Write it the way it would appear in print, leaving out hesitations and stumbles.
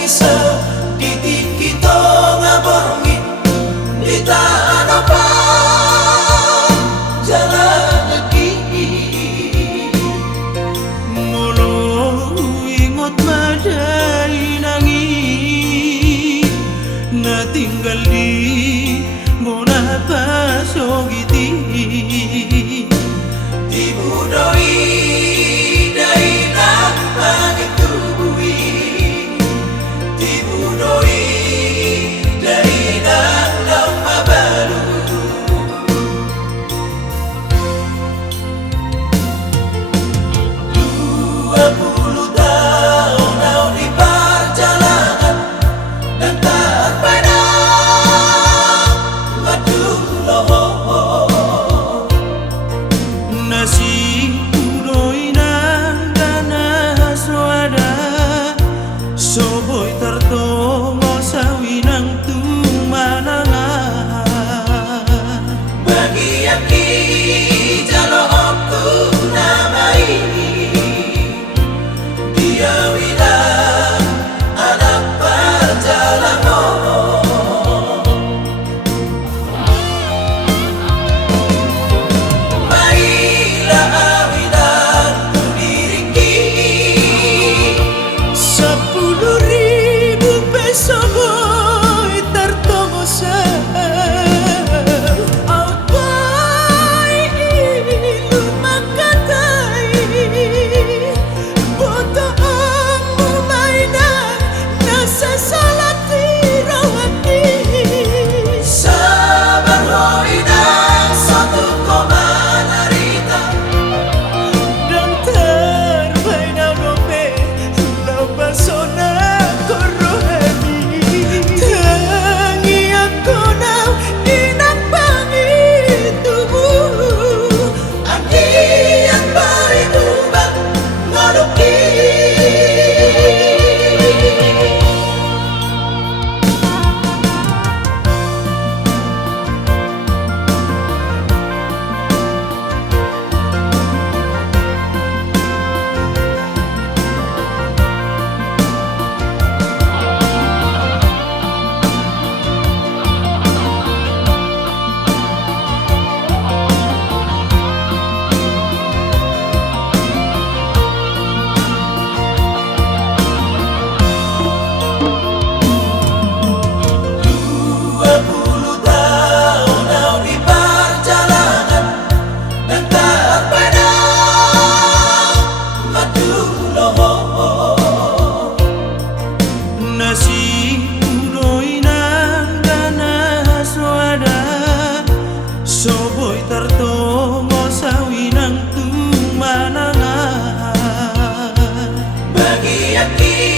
bisa titik kita ngabormi di tanah apa jalan lagi mulu ingot madai nangi na tinggal di muna pasogiti dibudoi dari langit tubui dibudoi dari dandang mabalu 20 tahun kau di perjalanan dan tak pernah madu loh nasi udoi nang dana swada soboy tertongo sawi nang tumanangan bagi aki jalo aku namai dia widang anak perjalanan mailah widang tu diringki 10.000 peso boy tertongo sa Aupay ilu makatay boto ang mumayna nasa salati rawati sabar ho widang satu koma narita dan terbay na dope labasona korohani tangi ako na inagpangitubo Aki yang beribubak ngaluki nasi udoi nang dana swada soboy tertongo sawi nang tumanangan bagi aki